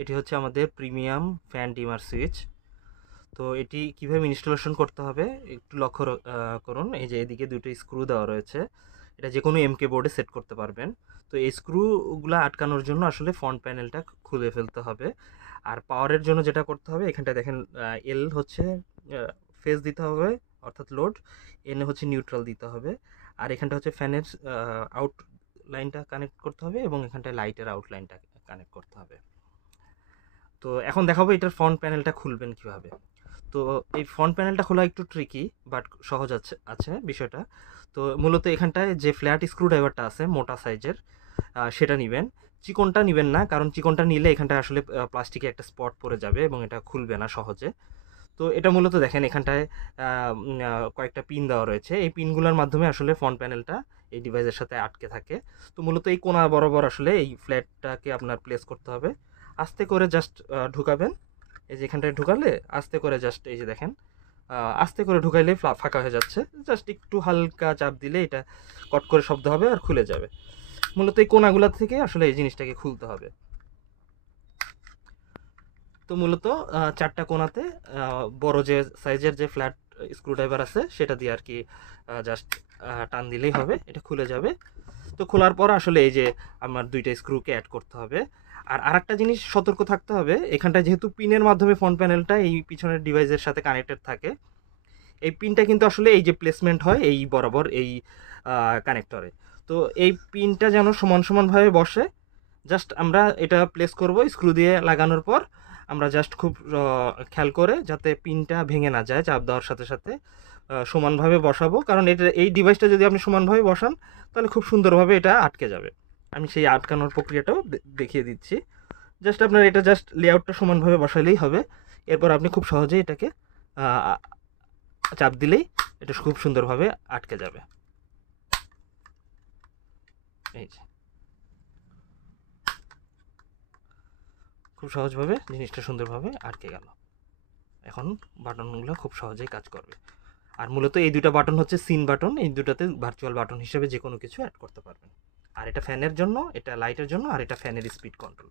এটি হচ্ছে আমাদের প্রিমিয়াম ফ্যান ডিমার সুইচ। তো এটি কিভাবে ইনস্টলেশন করতে হবে একটু লক্ষ্য করুন। এই যে এদিকে দুটো স্ক্রু দেওয়া রয়েছে, এটা যে কোনো এমকে বোর্ডে সেট করতে পারবেন। তো এই স্ক্রুগুলো আটকানোর জন্য আসলে ফ্রন্ট প্যানেলটা খুলে ফেলতে হবে। আর পাওয়ারের জন্য যেটা করতে হবে, এখানটায় দেখেন এল হচ্ছে ফেজ দিতে হবে অর্থাৎ লোড, এন হচ্ছে নিউট্রাল দিতে হবে, আর এখানটা হচ্ছে ফ্যানের আউট লাইনটা কানেক্ট করতে হবে এবং এখানটায় লাইটের আউট লাইনটা কানেক্ট করতে হবে। তো এখন দেখাবো এটার ফ্রন্ট প্যানেলটা খুলবেন কিভাবে। তো এই ফ্রন্ট প্যানেলটা খোলা একটু ট্রিকি, বাট সহজ আছে বিষয়টা। তো মূলত এখানটায় যে ফ্ল্যাট স্ক্রুড্রাইভারটা আছে মোটা সাইজের, সেটা নেবেন। চিকনটা নেবেন না, কারণ চিকনটা নিলে এখানটায় আসলে প্লাস্টিকে একটা স্পট পড়ে যাবে এবং এটা খুলবে না সহজে। তো এটা মূলত দেখেন এখানটায় কয়েকটা পিন দেওয়া রয়েছে, এই পিনগুলোর মাধ্যমে আসলে ফ্রন্ট প্যানেলটা এই ডিভাইসের সাথে আটকে থাকে। তো মূলত এই কোণা বরাবর আসলে এই ফ্ল্যাটটাকে আপনার প্লেস করতে হবে। আস্তে করে জাস্ট ঢুকাবেন। এই যে এখানটায় ঢুকালে আস্তে করে জাস্ট এই যে দেখেন আস্তে করে ঢুকাইলে ফাঁকা হয়ে যাচ্ছে। জাস্ট একটু হালকা চাপ দিলে এটা কট করে শব্দ হবে আর খুলে যাবে। মূলত এই কোণাগুলা থেকে আসলে এই জিনিসটাকে খুলতে হবে। তো মূলত চারটা কোণাতে বড় যে সাইজের যে ফ্ল্যাট স্ক্রুড্রাইভার আছে সেটা দিয়ে আর কি জাস্ট টান দিলেই হবে, এটা খুলে যাবে। তো খোলার পর আসলে এই যে আমার দুইটা স্ক্রুকে অ্যাড করতে হবে। আর আরেকটা জিনিস সতর্ক থাকতে হবে, এখানটায় যেহেতু পিনের মাধ্যমে ফ্রন্ট প্যানেলটা এই পিছনের ডিভাইসের সাথে কানেক্টেড থাকে, এই পিনটা কিন্তু আসলে এই যে প্লেসমেন্ট হয় এই বরাবর এই কানেক্টরে। তো এই পিনটা যেন সমান সমানভাবে বসে, জাস্ট আমরা এটা প্লেস করব স্ক্রু দিয়ে লাগানোর পর আমরা জাস্ট খুব খেয়াল করে যাতে পিনটা ভেঙে না যায় চাপ দেওয়ার সাথে সাথে সমানভাবে বসাবো, কারণ এটা এই ডিভাইসটা যদি আপনি সমানভাবে বসান তাহলে খুব সুন্দরভাবে এটা আটকে যাবে। আমি সেই আটকানোর প্রক্রিয়াটাও দেখিয়ে দিচ্ছি। জাস্ট আপনার এটা জাস্ট লেআউটটা সমানভাবে বসালেই হবে। এরপর আপনি খুব সহজেই এটাকে চাপ দিলেই এটা খুব সুন্দরভাবে আটকে যাবে। এই যে খুব সহজভাবে জিনিসটা সুন্দরভাবে আটকে গেল। এখন বাটনগুলো খুব সহজেই কাজ করবে। আর মূলত এই দুটো বাটন হচ্ছে সিন বাটন, এই দুটাতে ভার্চুয়াল বাটন হিসেবে যে কোনো কিছু অ্যাড করতে পারবেন। আর এটা ফ্যানের জন্য, এটা লাইটের জন্য, আর এটা ফ্যানের স্পিড কন্ট্রোল।